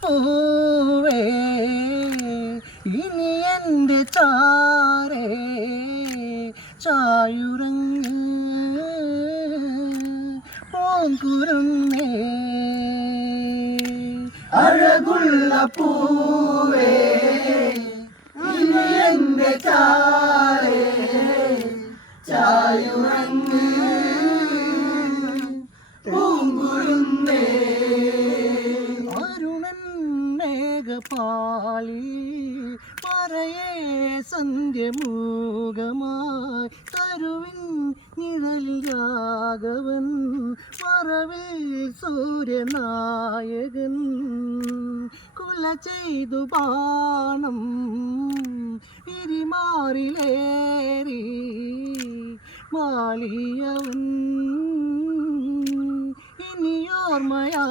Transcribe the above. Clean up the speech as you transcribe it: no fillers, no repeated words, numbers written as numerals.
പൂവേ ഇനി എൻ്റെ ചാരേ ചായുറങ്ങ് പൂങ്കുരുന്നേ അഴകുള്ള പൂവേ ഇനി എൻ്റെ ചാരേ ചായുറങ്ങ് പൂങ്കുരുന്നേ അരുണൻ മേഘപാളി പറയേ സന്ധ്യമൂകമായി തരുവിൻ നിഴലിൽ രാഘവൻ മറവിൽ സൂര്യനായകൻ കുല ചെയ്തു ബാണം ഇരിമാറിലേറി മാലിയവൻ ഇനിയോർമ്മയാ